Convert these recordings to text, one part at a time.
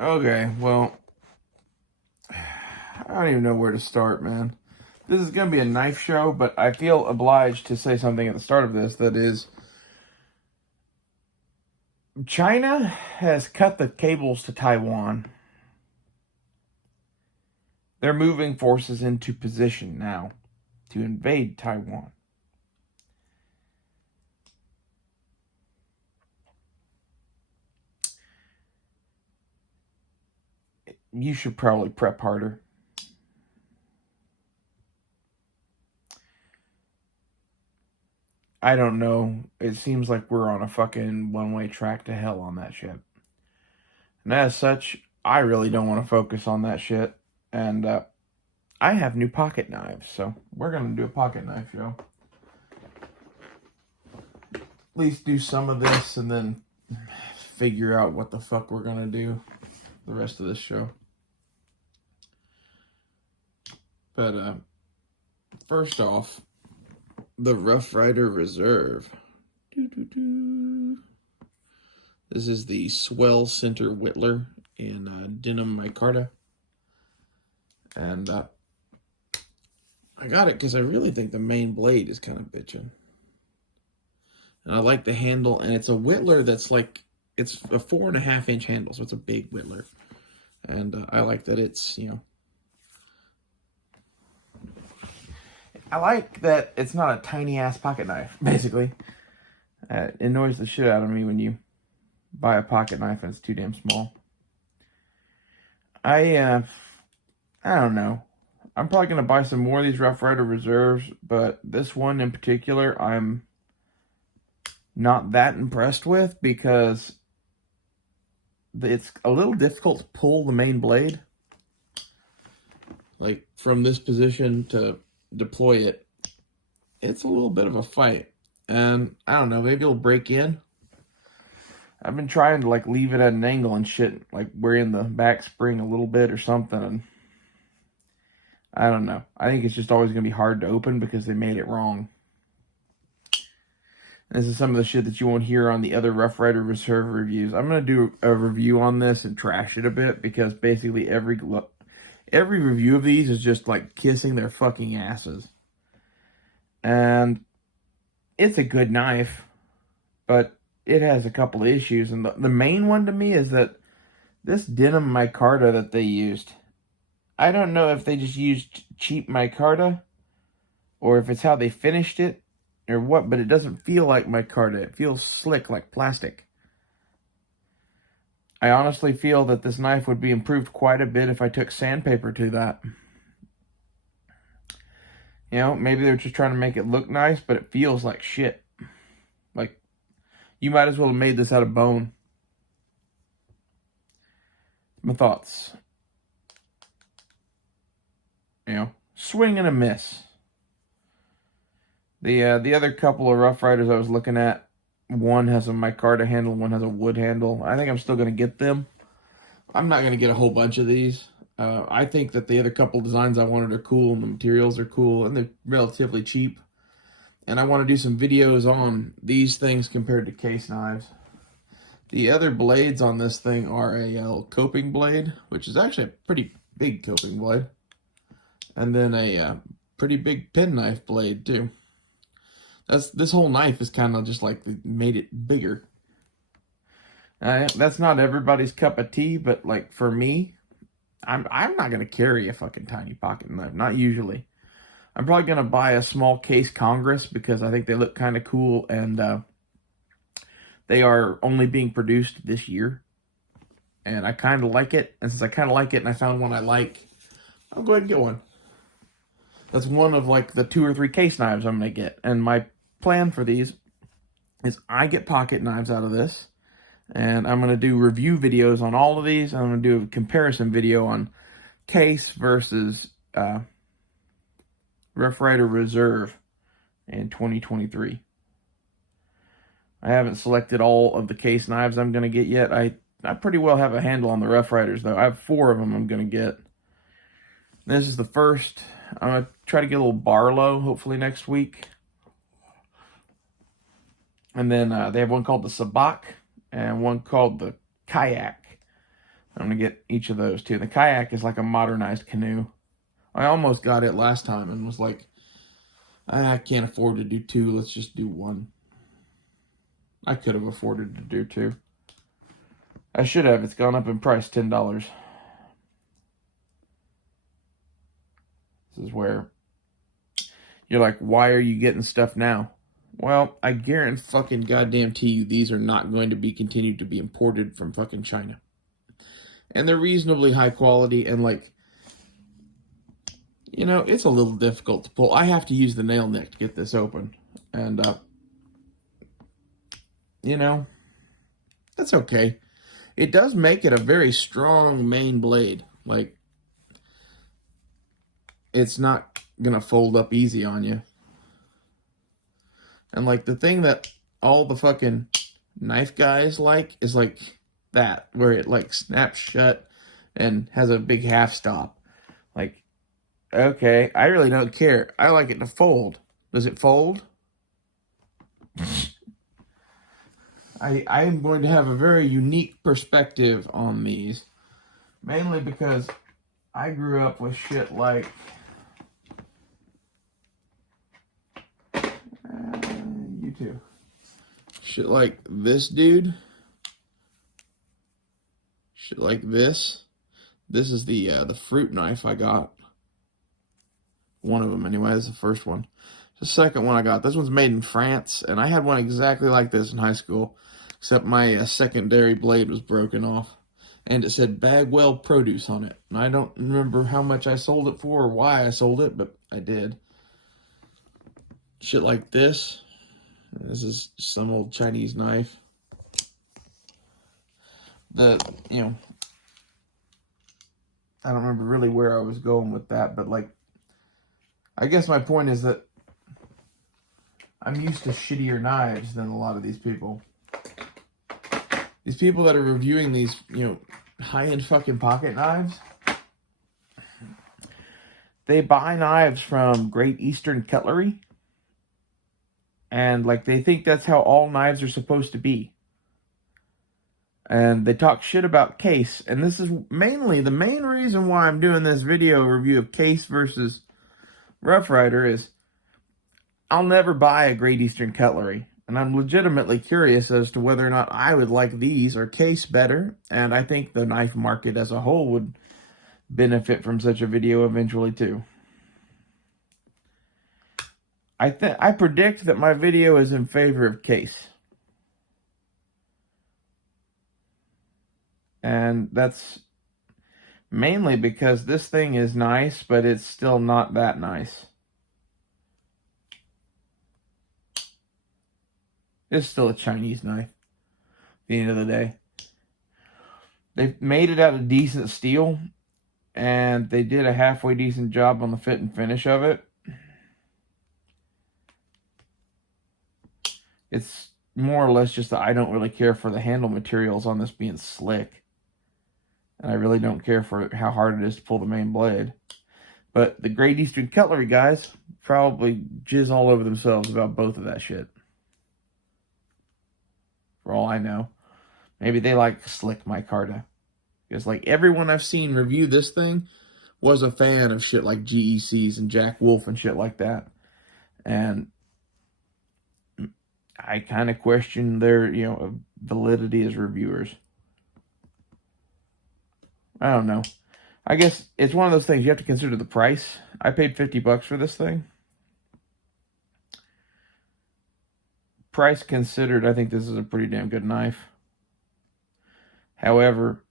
Okay, well, I don't even know where to start, man. This is going to be a knife show, but I feel obliged to say something at the start of this that is, China has cut the cables to Taiwan. They're moving forces into position now to invade Taiwan. You should probably prep harder. I don't know. It seems like we're on a fucking one-way track to hell on that shit. And as such, I really don't want to focus on that shit. And I have new pocket knives, so we're going to do a pocket knife show. At least do some of this and then figure out what the fuck we're going to do the rest of this show. But first off, the Rough Rider Reserve. This is the Swell Center Whittler in denim micarta. And I got it because I really think the main blade is kind of bitching. And I like the handle, and it's a Whittler that's like, it's a 4.5-inch handle, so it's a big Whittler. And I like that it's, I like that it's not a tiny-ass pocket knife, basically. It annoys the shit out of me when you buy a pocket knife and it's too damn small. I don't know. I'm probably going to buy some more of these Rough Rider Reserves, but this one in particular, I'm not that impressed with because it's a little difficult to pull the main blade. Like, from this position to deploy it, it's a little bit of a fight. And I don't know, maybe it'll break in. I've been trying to like leave it at an angle and shit, like we're in the back spring a little bit or something, and I don't know. I think it's just always going to be hard to open because they made it wrong. This is some of the shit that you won't hear on the other Rough Rider Reserve reviews. I'm going to do a review on this and trash it a bit because basically every review of these is just like kissing their fucking asses. And it's a good knife, but it has a couple of issues. And the main one to me is that this denim micarta that they used, I don't know if they just used cheap micarta or if it's how they finished it or what, but it doesn't feel like micarta. It feels slick like plastic. I honestly feel that this knife would be improved quite a bit if I took sandpaper to that. You know, maybe they're just trying to make it look nice, but it feels like shit. Like, you might as well have made this out of bone. My thoughts. You know, swing and a miss. The other couple of Rough Riders I was looking at, one has a micarta handle, one has a wood handle. I think I'm still going to get them. I'm not going to get a whole bunch of these. I think that the other couple designs I wanted are cool, and the materials are cool, and they're relatively cheap. And I want to do some videos on these things compared to case knives. The other blades on this thing are a coping blade, which is actually a pretty big coping blade. And then a pretty big penknife blade, too. This whole knife is kind of just like made it bigger. That's not everybody's cup of tea, but like for me, I'm not gonna carry a fucking tiny pocket knife. Not usually. I'm probably gonna buy a small case Congress because I think they look kind of cool, and they are only being produced this year, and I kind of like it. And since I kind of like it, and I found one I like, I'll go ahead and get one. That's one of like the 2 or 3 case knives I'm gonna get, and my plan for these is I get pocket knives out of this. And I'm going to do review videos on all of these. I'm going to do a comparison video on case versus Rough Rider Reserve in 2023. I haven't selected all of the case knives I'm going to get yet. I pretty well have a handle on the Rough Riders, though. I have 4 of them I'm going to get. This is the first. I'm going to try to get a little Barlow, hopefully next week. And then they have one called the Sabak and one called the Kayak. I'm going to get each of those too. The kayak is like a modernized canoe. I almost got it last time and was like, I can't afford to do two. Let's just do one. I could have afforded to do two. I should have. It's gone up in price, $10. This is where you're like, why are you getting stuff now? Well, I guarantee fucking goddamn to you, these are not going to be continued to be imported from fucking China. And they're reasonably high quality and like, you know, it's a little difficult to pull. I have to use the nail nick to get this open. And, you know, that's okay. It does make it a very strong main blade. Like, it's not going to fold up easy on you. And, like, the thing that all the fucking knife guys like is, like, that. Where it, like, snaps shut and has a big half stop. Like, okay, I really don't care. I like it to fold. Does it fold? I am going to have a very unique perspective on these. Mainly because I grew up with shit like... you too. Shit like this dude. Shit like this. This is the fruit knife I got. One of them anyway, this is the first one. The second one I got, this one's made in France, and I had one exactly like this in high school, except my secondary blade was broken off, and it said Bagwell Produce on it. And I don't remember how much I sold it for or why I sold it, but I did. Shit like this. This is some old Chinese knife. I don't remember really where I was going with that, but like, I guess my point is that I'm used to shittier knives than a lot of these people. These people that are reviewing these, high-end fucking pocket knives, they buy knives from Great Eastern Cutlery, and, like, they think that's how all knives are supposed to be. And they talk shit about Case, and this is mainly the main reason why I'm doing this video review of Case versus Rough Rider is I'll never buy a Great Eastern Cutlery, and I'm legitimately curious as to whether or not I would like these or Case better, and I think the knife market as a whole would benefit from such a video eventually too. I predict that my video is in favor of Case. And that's mainly because this thing is nice, but it's still not that nice. It's still a Chinese knife at the end of the day. They've made it out of decent steel, and they did a halfway decent job on the fit and finish of it. It's more or less just that I don't really care for the handle materials on this being slick. And I really don't care for how hard it is to pull the main blade. But the Great Eastern Cutlery guys probably jizz all over themselves about both of that shit. For all I know. Maybe they like slick micarta. Because like everyone I've seen review this thing was a fan of shit like GECs and Jack Wolf and shit like that. And I kind of question their, validity as reviewers. I don't know. I guess it's one of those things you have to consider the price. I paid $50 for this thing. Price considered, I think this is a pretty damn good knife. However,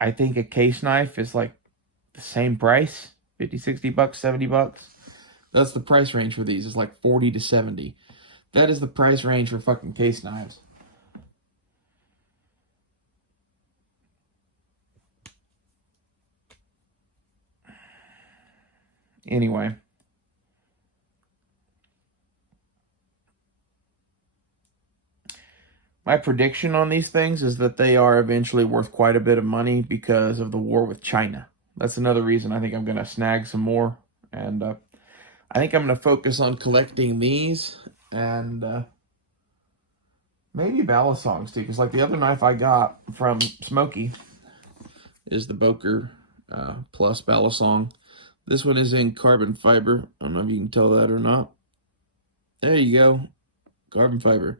I think a Case knife is like the same price. $50, $60, $70. That's the price range for these. It's like 40 to 70. That is the price range for fucking Case knives. Anyway. My prediction on these things is that they are eventually worth quite a bit of money because of the war with China. That's another reason I think I'm going to snag some more. And I think I'm going to focus on collecting these and maybe Balisongs too, because like the other knife I got from Smokey is the Boker Plus Balisong. This one is in carbon fiber. I don't know if you can tell that or not. There you go. Carbon fiber.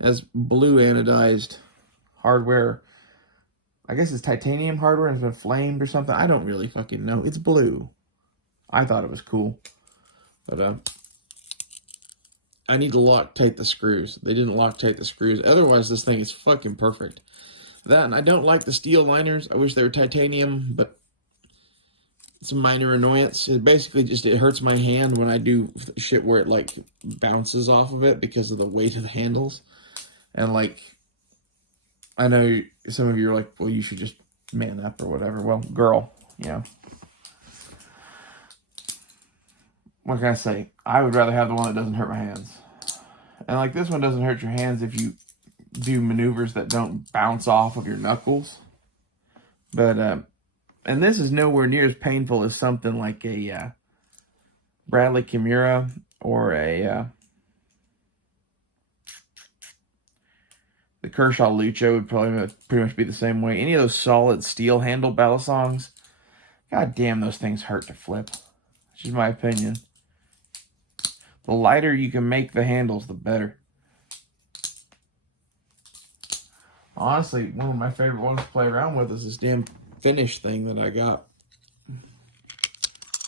It has blue anodized hardware. I guess it's titanium hardware and it's been flamed or something. I don't really fucking know. It's blue. I thought it was cool. But I need to Loctite the screws. They didn't Loctite the screws. Otherwise, this thing is fucking perfect. That, and I don't like the steel liners. I wish they were titanium, but it's a minor annoyance. It basically just, it hurts my hand when I do shit where it like bounces off of it because of the weight of the handles. And like, I know some of you are like, well, you should just man up or whatever. Well, girl, you know. What can I say? I would rather have the one that doesn't hurt my hands. And like this one doesn't hurt your hands if you do maneuvers that don't bounce off of your knuckles. But, and this is nowhere near as painful as something like a Bradley Kimura or a the Kershaw Lucho would probably pretty much be the same way. Any of those solid steel handle Balisongs, god damn, those things hurt to flip. That's just my opinion. The lighter you can make the handles, the better. Honestly, one of my favorite ones to play around with is this damn finish thing that I got.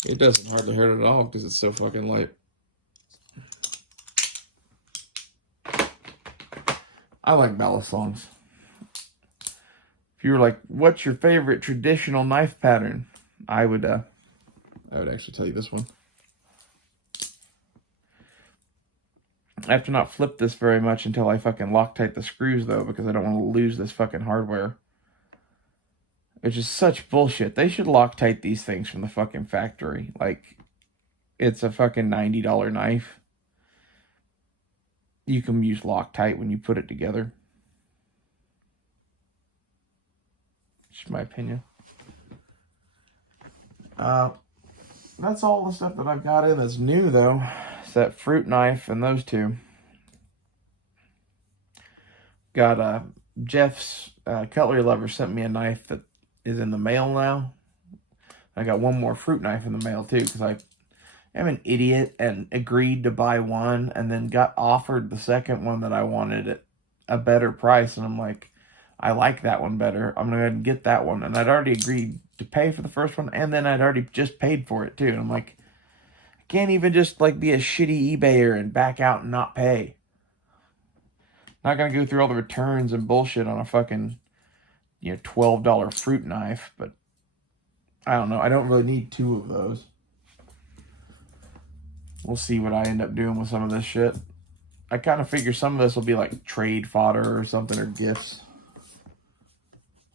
It doesn't hardly hurt at all because it's so fucking light. I like Balisongs. If you were like, what's your favorite traditional knife pattern? I would actually tell you this one. I have to not flip this very much until I fucking Loctite the screws, though, because I don't want to lose this fucking hardware. Which is such bullshit. They should Loctite these things from the fucking factory. Like, it's a fucking $90 knife. You can use Loctite when you put it together. Just my opinion. That's all the stuff that I've got in that's new, though. It's that fruit knife and those two. Got Jeff's Cutlery Lover sent me a knife that is in the mail now. I got one more fruit knife in the mail, too, because I am an idiot and agreed to buy one and then got offered the second one that I wanted at a better price. And I'm like, I like that one better. I'm going to go ahead and get that one. And I'd already agreed to pay for the first one, and then I'd already just paid for it, too. And I'm like, I can't even just, like, be a shitty eBayer and back out and not pay. Not going to go through all the returns and bullshit on a fucking, you know, $12 fruit knife, but I don't know. I don't really need two of those. We'll see what I end up doing with some of this shit. I kind of figure some of this will be like trade fodder or something, or gifts.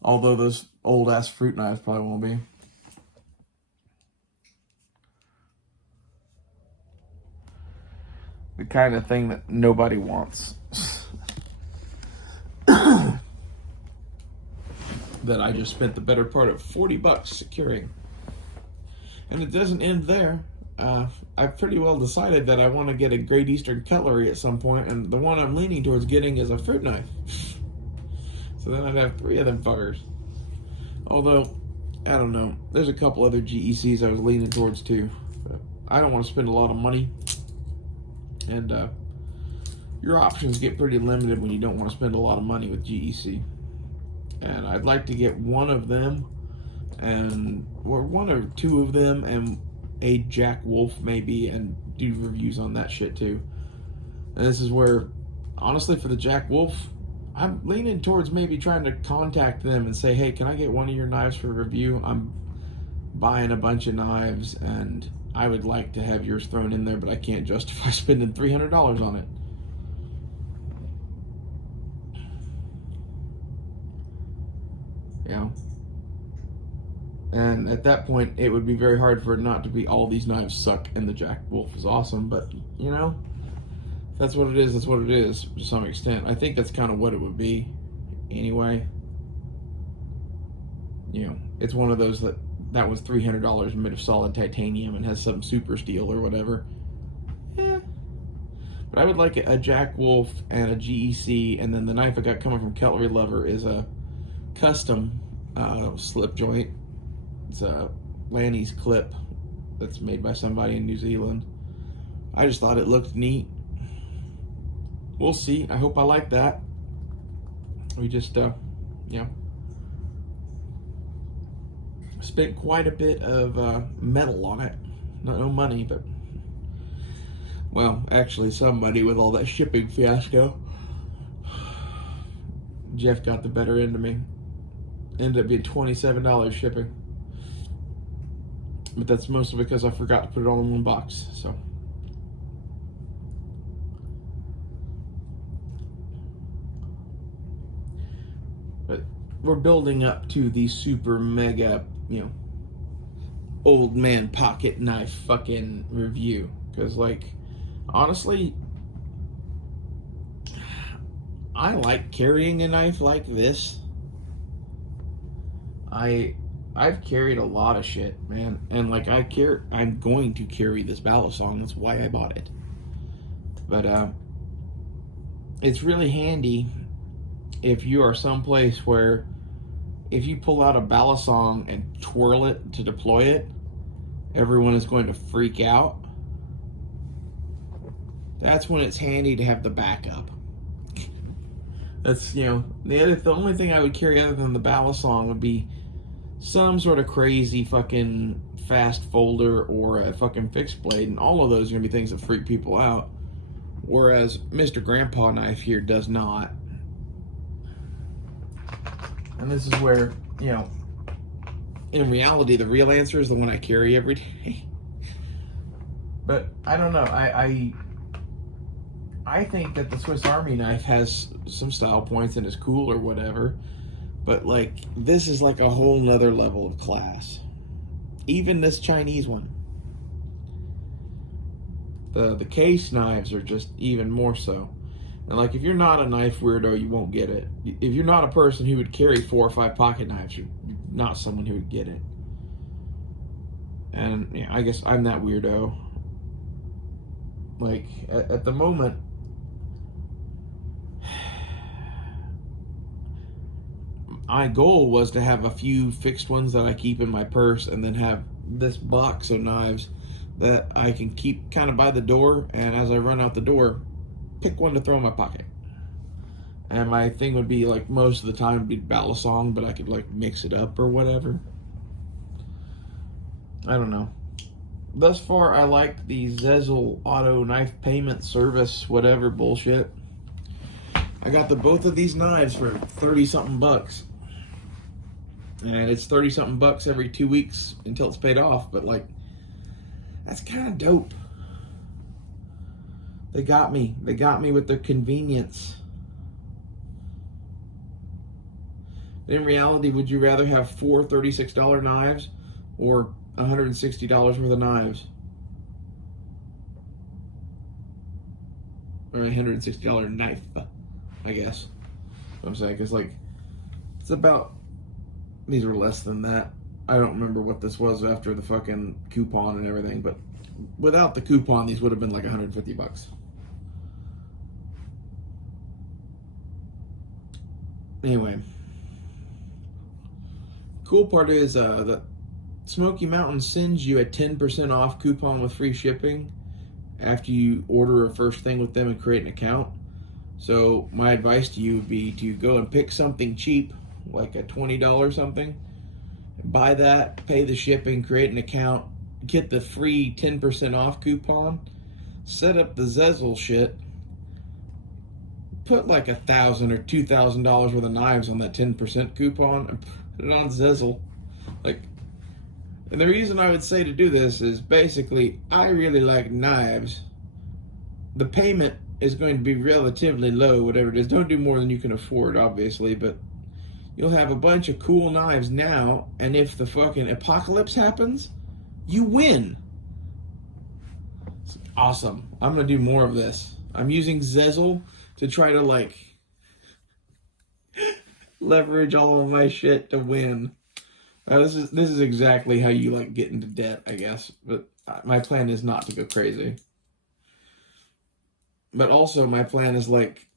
Although those old-ass fruit knives probably won't be. The kind of thing that nobody wants. That I just spent the better part of $40 securing. And it doesn't end there. I've pretty well decided that I want to get a Great Eastern Cutlery at some point, and the one I'm leaning towards getting is a fruit knife. So then I'd have 3 of them fuckers. Although, I don't know. There's a couple other GECs I was leaning towards too. But I don't want to spend a lot of money. And your options get pretty limited when you don't want to spend a lot of money with GEC. And I'd like to get one of them, or 1 or 2 of them, and a Jack Wolf maybe, and do reviews on that shit too. And this is where, honestly, for the Jack Wolf, I'm leaning towards maybe trying to contact them and say, hey, can I get one of your knives for review? I'm buying a bunch of knives, and I would like to have yours thrown in there, but I can't justify spending $300 on it. You know? And at that point, it would be very hard for it not to be all these knives suck and the Jack Wolf is awesome. But, you know, if that's what it is, that's what it is to some extent. I think that's kind of what it would be anyway. You know, it's one of those that was $300 made of solid titanium and has some super steel or whatever. Yeah. But I would like a Jack Wolf and a GEC, and then the knife I got coming from Cutlery Lover is a custom slip joint. It's a Lanny's clip that's made by somebody in New Zealand. I just thought it looked neat. We'll see. I hope I like that. We just, spent quite a bit of metal on it. No money, but, well, actually some money with all that shipping fiasco. Jeff got the better end of me. Ended up being $27 shipping. But that's mostly because I forgot to put it all in one box, so. But we're building up to the super mega, old man pocket knife fucking review. Because, like, honestly, I like carrying a knife like this. I've carried a lot of shit, man, and like I'm going to carry this Balisong. That's why I bought it. But it's really handy if you are someplace where if you pull out a Balisong and twirl it to deploy it, everyone is going to freak out. That's when it's handy to have the backup. That's the only thing I would carry other than the Balisong would be some sort of crazy fucking fast folder or a fucking fixed blade, and all of those are gonna be things that freak people out. Whereas Mr. Grandpa knife here does not. And this is where, in reality, the real answer is the one I carry every day. But I don't know. I think that the Swiss Army knife has some style points and is cool or whatever. But, like, this is like a whole nother level of class. Even this Chinese one. The case knives are just even more so. And, like, if you're not a knife weirdo, you won't get it. If you're not a person who would carry 4 or 5 pocket knives, you're not someone who would get it. And I guess I'm that weirdo. Like, at the moment, my goal was to have a few fixed ones that I keep in my purse and then have this box of knives that I can keep kind of by the door, and as I run out the door, pick one to throw in my pocket. And my thing would be, like, most of the time would be Balisong, but I could, like, mix it up or whatever. I don't know. Thus far, I like the Zezel auto knife payment service, whatever bullshit. I got both of these knives for 30-something bucks. And it's 30-something bucks every 2 weeks until it's paid off. But, like, that's kind of dope. They got me. They got me with their convenience. In reality, would you rather have 4 $36 knives or $160 worth of knives? Or a $160 knife, I guess. What I'm saying, because, like, it's about, these were less than that. I don't remember what this was after the fucking coupon and everything, but without the coupon, these would have been like 150 bucks. Anyway, cool part is that Smoky Mountain sends you a 10% off coupon with free shipping after you order a first thing with them and create an account. So my advice to you would be to go and pick something cheap, like a $20 something, buy that, pay the shipping, create an account, get the free 10% off coupon, set up the Zezel shit, put like $1,000 or $2,000 worth of knives on that 10% coupon and put it on Zezel. Like, and the reason I would say to do this is basically, I really like knives. The payment is going to be relatively low, whatever it is. Don't do more than you can afford, obviously, but you'll have a bunch of cool knives now, and if the fucking apocalypse happens, you win. It's awesome. I'm going to do more of this. I'm using Zezel to try to, like, leverage all of my shit to win. This is exactly how you, like, get into debt, I guess. But my plan is not to go crazy. But also my plan is like,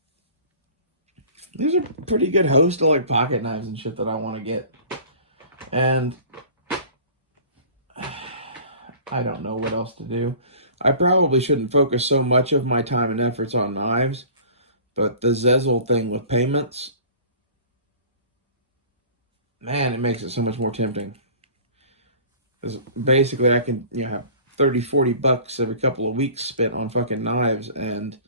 there's a pretty good host of like pocket knives and shit that I want to get. And I don't know what else to do. I probably shouldn't focus so much of my time and efforts on knives, but the Zezel thing with payments, man, it makes it so much more tempting. Because basically I can, have 30, 40 bucks every couple of weeks spent on fucking knives and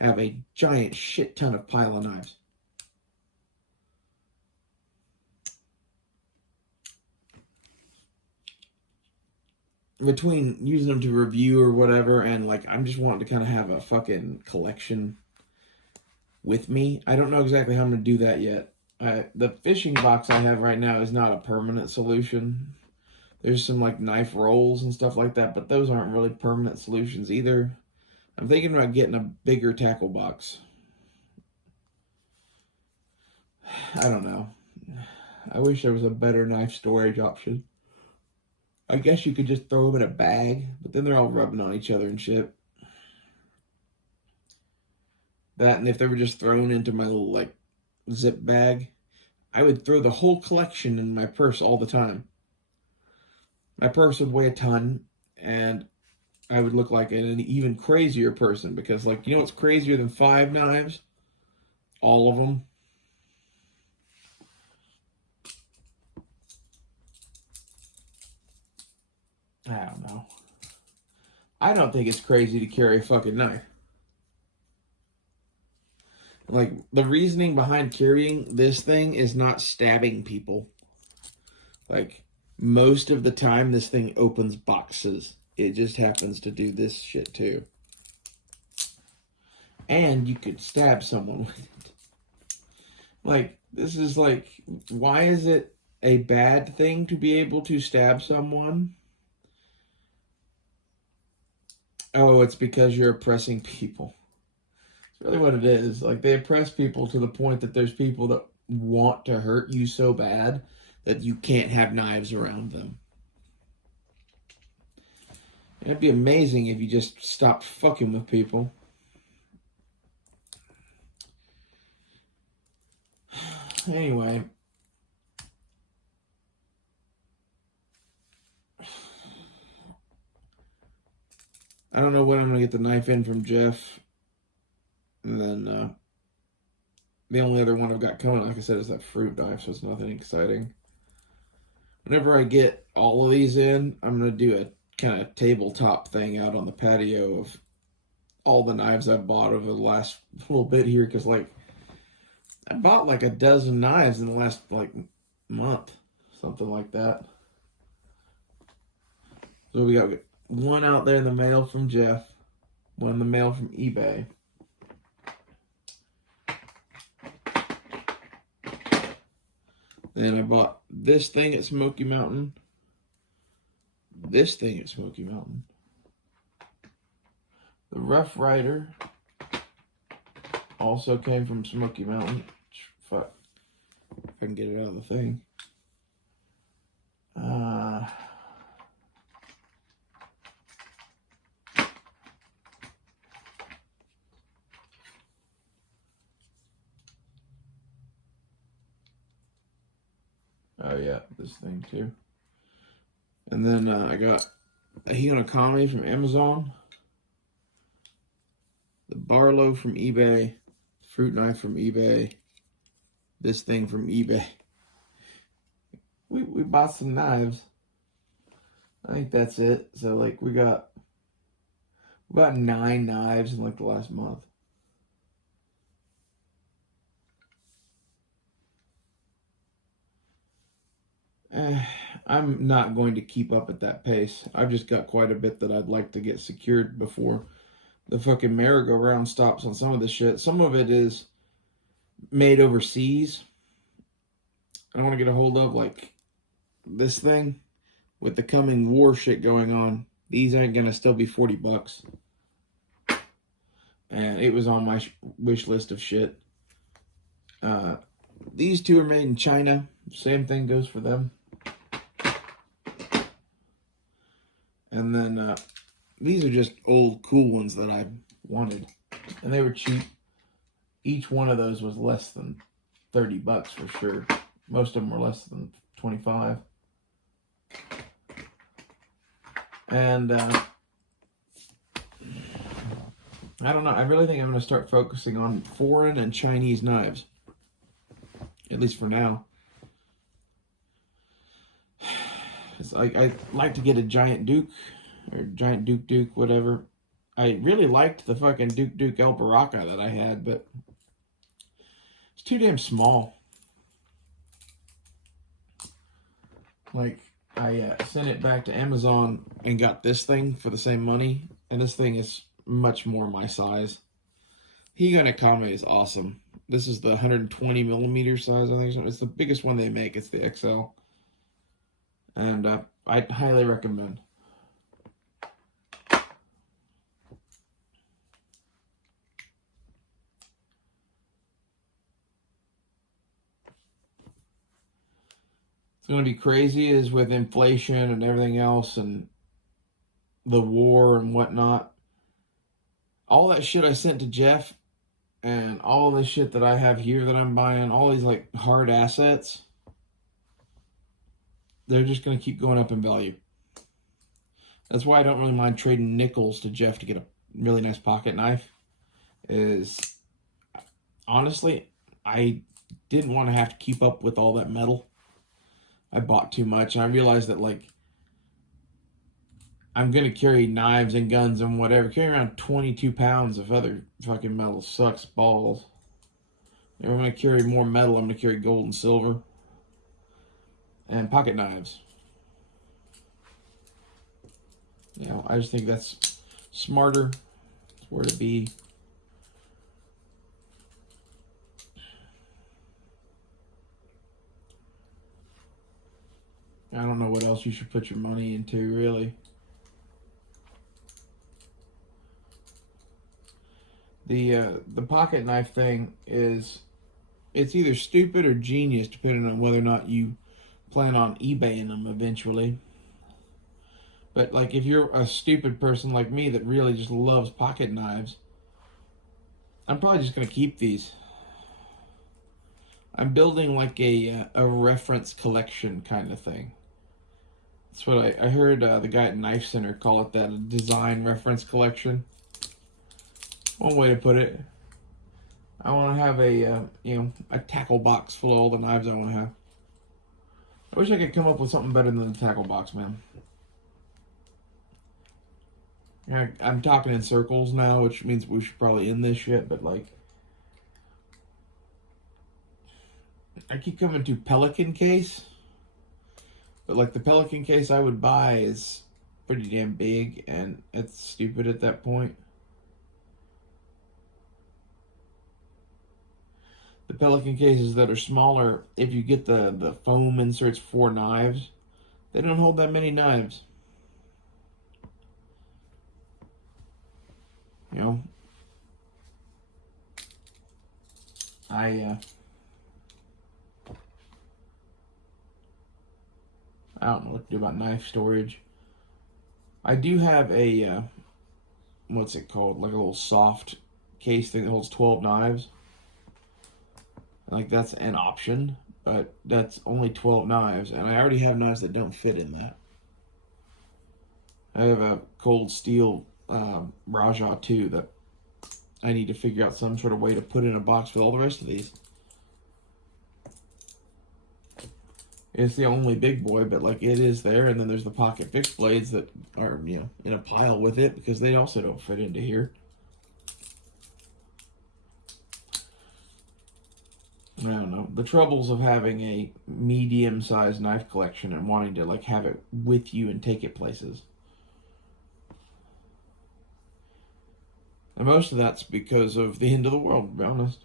have a giant shit ton of pile of knives. Between using them to review or whatever, and like I'm just wanting to kind of have a fucking collection with me. I don't know exactly how I'm gonna do that yet. The fishing box I have right now is not a permanent solution. There's some like knife rolls and stuff like that, but those aren't really permanent solutions either. I'm thinking about getting a bigger tackle box. I don't know. I wish there was a better knife storage option. I guess you could just throw them in a bag, but then they're all rubbing on each other and shit. That, and if they were just thrown into my little like zip bag, I would throw the whole collection in my purse all the time. My purse would weigh a ton, and I would look like an even crazier person because, like, you know what's crazier than 5 knives? All of them. I don't know. I don't think it's crazy to carry a fucking knife. Like, the reasoning behind carrying this thing is not stabbing people. Like, most of the time, this thing opens boxes. It just happens to do this shit too. And you could stab someone with it. Like, this is like, why is it a bad thing to be able to stab someone? Oh, it's because you're oppressing people. It's really what it is. Like, they oppress people to the point that there's people that want to hurt you so bad that you can't have knives around them. It'd be amazing if you just stopped fucking with people. Anyway. I don't know when I'm going to get the knife in from Jeff. And then the only other one I've got coming, like I said, is that fruit knife, so it's nothing exciting. Whenever I get all of these in, I'm going to do a kind of tabletop thing out on the patio of all the knives I've bought over the last little bit here, because, like, I bought like a dozen knives in the last, like, month, something like that. So we got one out there in the mail from Jeff, one in the mail from eBay. Then I bought this thing at Smoky Mountain. This thing at Smoky Mountain. The Rough Rider also came from Smoky Mountain. Fuck. If I can get it out of the thing. Oh yeah, this thing too. And then I got a Hionokami from Amazon, the Barlow from eBay, fruit knife from eBay, this thing from eBay. We bought some knives. I think that's it. So like we got 9 knives in like the last month. I'm not going to keep up at that pace. I've just got quite a bit that I'd like to get secured before the fucking merry-go-round stops on some of this shit. Some of it is made overseas. I want to get a hold of, like, this thing with the coming war shit going on. These ain't gonna still be 40 bucks. And it was on my wish list of shit. These two are made in China. Same thing goes for them. And then these are just old cool ones that I wanted. And they were cheap. Each one of those was less than $30 for sure. Most of them were less than 25. And I don't know. I really think I'm going to start focusing on foreign and Chinese knives. At least for now. I like to get a Giant Duke, or Giant Duke, whatever. I really liked the fucking Duke El Baraka that I had, but it's too damn small. Like, I sent it back to Amazon and got this thing for the same money, and this thing is much more my size. Higa Nakame is awesome. This is the 120 millimeter size, I think. It's the biggest one they make. It's the XL. And I highly recommend. It's going to be crazy is with inflation and everything else and the war and whatnot. All that shit I sent to Jeff and all this shit that I have here that I'm buying, all these like hard assets, they're just going to keep going up in value. That's why I don't really mind trading nickels to Jeff to get a really nice pocket knife. Is honestly, I didn't want to have to keep up with all that metal. I bought too much, and I realized that, like, I'm going to carry knives and guns and whatever. Carry around 22 pounds of other fucking metal sucks balls. If I'm going to carry more metal, I'm going to carry gold and silver. And pocket knives. You know, I just think that's smarter. It's where to be. I don't know what else you should put your money into, really. The pocket knife thing is, it's either stupid or genius, depending on whether or not you plan on eBaying them eventually. But, like, if you're a stupid person like me that really just loves pocket knives, I'm probably just going to keep these. I'm building, like, a reference collection kind of thing. That's what I heard the guy at Knife Center call it, that, a design reference collection. One way to put it. I want to have a tackle box full of all the knives I want to have. I wish I could come up with something better than the tackle box, man. Yeah, I'm talking in circles now, which means we should probably end this shit, but, like, I keep coming to Pelican case. But, like, the Pelican case I would buy is pretty damn big, and it's stupid at that point. The Pelican cases that are smaller, if you get the foam inserts for knives, they don't hold that many knives. You know? I don't know what to do about knife storage. I do have a, what's it called? Like a little soft case thing that holds 12 knives. Like, that's an option, but that's only 12 knives, and I already have knives that don't fit in that. I have a cold steel Rajah 2 that I need to figure out some sort of way to put in a box with all the rest of these. It's the only big boy, but, like, it is there, and then there's the pocket fixed blades that are, you know, in a pile with it because they also don't fit into here. I don't know. The troubles of having a medium-sized knife collection and wanting to, like, have it with you and take it places. And most of that's because of the end of the world, to be honest.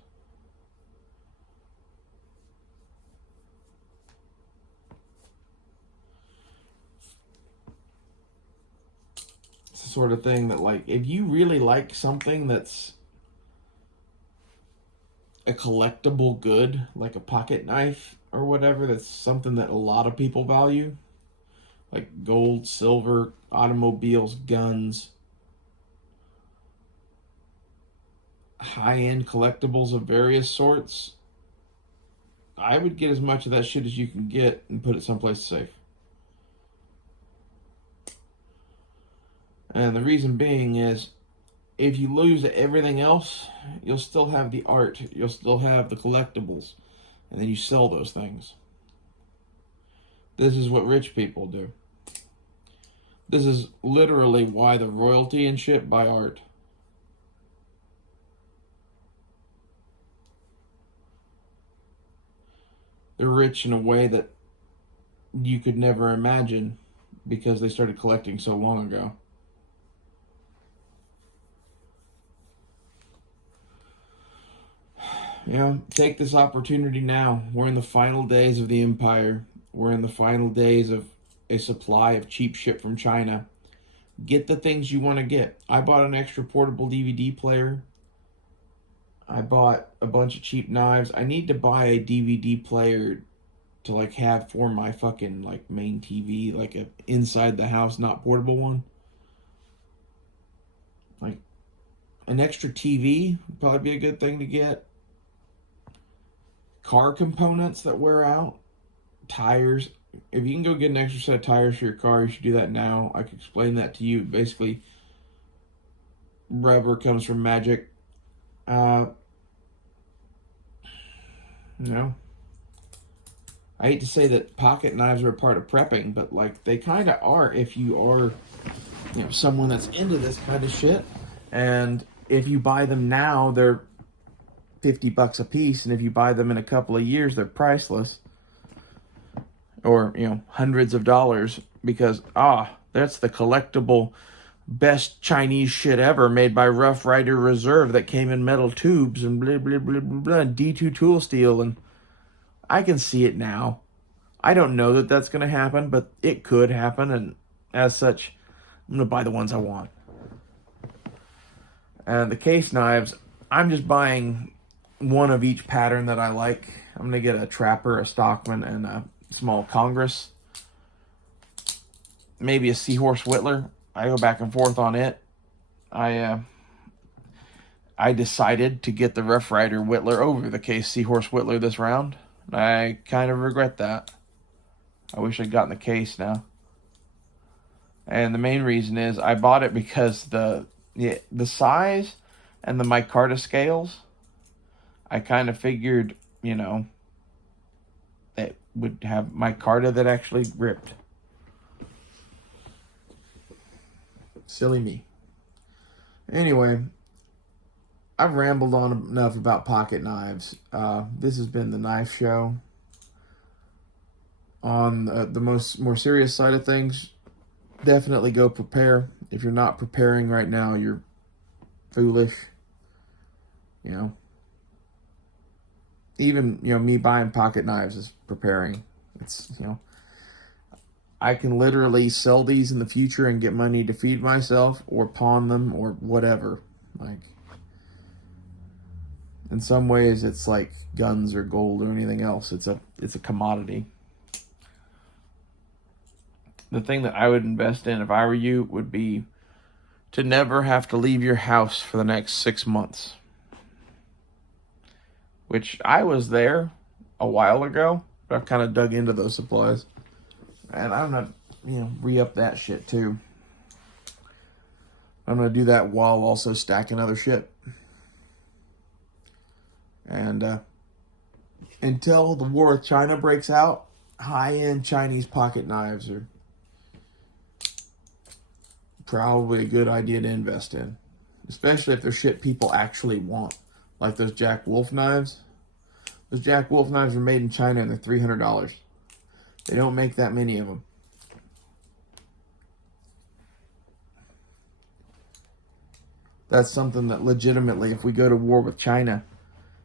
It's the sort of thing that, like, if you really like something that's a collectible good, like a pocket knife or whatever, that's something that a lot of people value, like gold, silver, automobiles, guns, high-end collectibles of various sorts, I would get as much of that shit as you can get and put it someplace safe. And the reason being is, if you lose everything else, you'll still have the art, you'll still have the collectibles, and then you sell those things. This is what rich people do. This is literally why the royalty and shit buy art. They're rich in a way that you could never imagine because they started collecting so long ago. Take this opportunity now. We're in the final days of the empire. We're in the final days of a supply of cheap shit from China. Get the things you want to get. I bought an extra portable DVD player. I bought a bunch of cheap knives. I need to buy a DVD player to like have for my fucking like main TV, like a inside the house, not portable one. Like an extra TV would probably be a good thing to get. Car components that wear out, tires. If you can go get an extra set of tires for your car, you should do that now. I can explain that to you. Basically, rubber comes from magic. I hate to say that pocket knives are a part of prepping, but like they kind of are if you are, someone that's into this kind of shit. And if you buy them now, they're $50 a piece, and if you buy them in a couple of years, they're priceless. Or, hundreds of dollars, because that's the collectible best Chinese shit ever made by Rough Rider Reserve that came in metal tubes and blah blah blah blah blah, D2 tool steel, and I can see it now. I don't know that that's going to happen, but it could happen, and as such, I'm going to buy the ones I want. And the case knives, I'm just buying one of each pattern that I like. I'm going to get a Trapper, a Stockman, and a small Congress. Maybe a Seahorse Whittler. I go back and forth on it. I decided to get the Rough Rider Whittler over the Case Seahorse Whittler this round. I kind of regret that. I wish I'd gotten the Case now. And the main reason is I bought it because the size and the micarta scales, I kind of figured, that would have micarta that actually ripped. Silly me. Anyway, I've rambled on enough about pocket knives. This has been the Knife Show. On the more serious side of things, definitely go prepare. If you're not preparing right now, you're foolish. Even, me buying pocket knives is preparing. It's, I can literally sell these in the future and get money to feed myself or pawn them or whatever. Like, in some ways, it's like guns or gold or anything else. It's a commodity. The thing that I would invest in if I were you would be to never have to leave your house for the next 6 months. Which I was there a while ago, but I've kind of dug into those supplies. And I'm going to, re-up that shit too. I'm going to do that while also stacking other shit. And until the war with China breaks out, high-end Chinese pocket knives are probably a good idea to invest in. Especially if they're shit people actually want. Like those Jack Wolf knives. Those Jack Wolf knives are made in China and they're $300. They don't make that many of them. That's something that legitimately, if we go to war with China,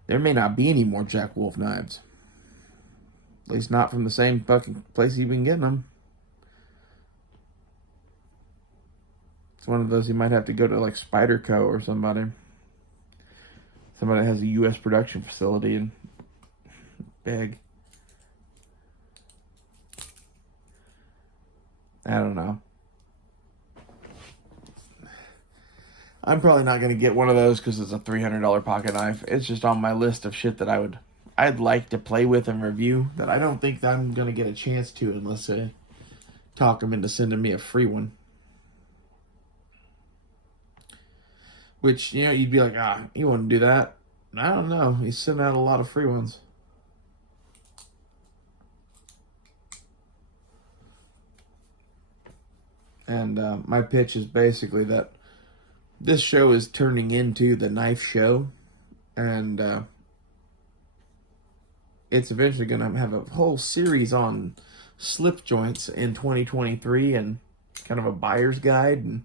there may not be any more Jack Wolf knives. At least not from the same fucking place you've been getting them. It's one of those you might have to go to like Spyderco or somebody. Somebody that has a U.S. production facility and beg. I don't know. I'm probably not going to get one of those because it's a $300 pocket knife. It's just on my list of shit that I'd like to play with and review that I don't think that I'm going to get a chance to unless I talk them into sending me a free one. Which, you know, you'd be like, you wouldn't do that. I don't know. He's sending out a lot of free ones. And my pitch is basically that this show is turning into the knife show. And it's eventually going to have a whole series on slip joints in 2023 and kind of a buyer's guide. And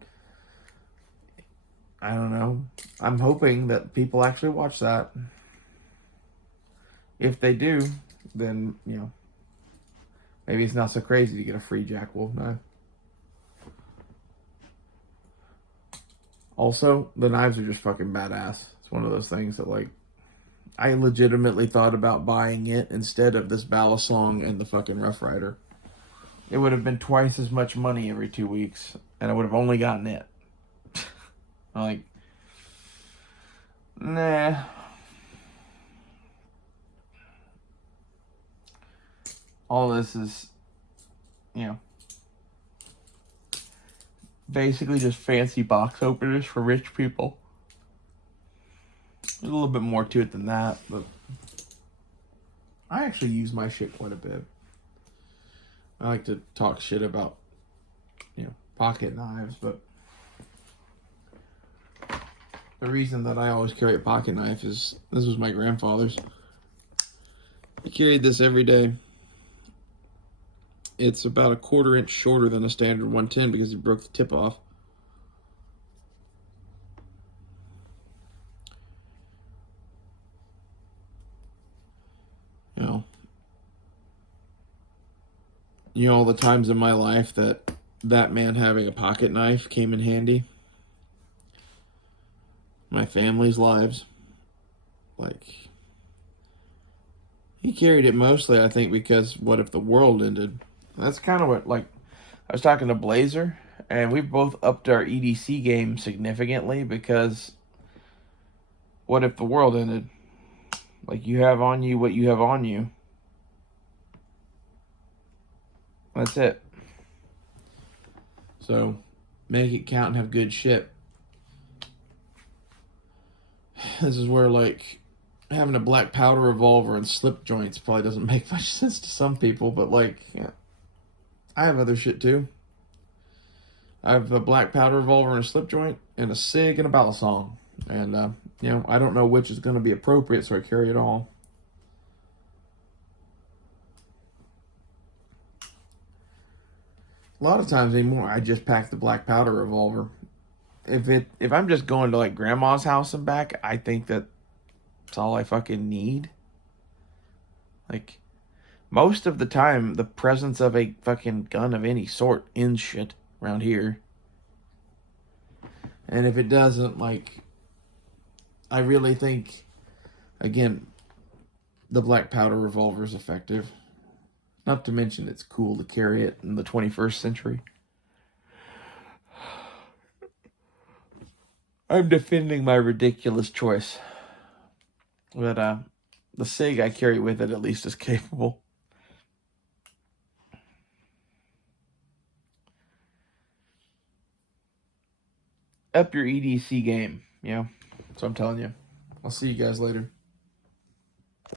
I don't know. I'm hoping that people actually watch that. If they do, then, you know, maybe it's not so crazy to get a free Jack Wolf knife. Also, the knives are just fucking badass. It's one of those things that, like, I legitimately thought about buying it instead of this Balisong and the fucking Rough Rider. It would have been twice as much money every 2 weeks, and I would have only gotten it. Like, nah. All this is, you know, basically just fancy box openers for rich people. There's a little bit more to it than that, but I actually use my shit quite a bit. I like to talk shit about, you know, pocket knives, but the reason that I always carry a pocket knife is this was my grandfather's. He carried this every day. It's about a 1/4 inch shorter than a standard 110 because he broke the tip off. You know all the times in my life that man having a pocket knife came in handy. My family's lives. Like, he carried it mostly, I think, because what if the world ended? That's kind of what, like, I was talking to Blazer, and we've both upped our EDC game significantly because what if the world ended? Like, you have on you what you have on you. That's it. So, make it count and have good shit. This is where, like, having a black powder revolver and slip joints probably doesn't make much sense to some people, but, like, yeah, I have other shit too. I have a black powder revolver and a slip joint, and a SIG and a Balisong. And, you know, I don't know which is going to be appropriate, so I carry it all. A lot of times anymore, I just pack the black powder revolver. If I'm just going to, like, grandma's house and back, I think that's all I fucking need. Like, most of the time, the presence of a fucking gun of any sort ends shit around here. And if it doesn't, like, I really think, again, the black powder revolver is effective. Not to mention it's cool to carry it in the 21st century. I'm defending my ridiculous choice. But the SIG I carry with it at least is capable. Up your EDC game, you know? So I'm telling you. I'll see you guys later.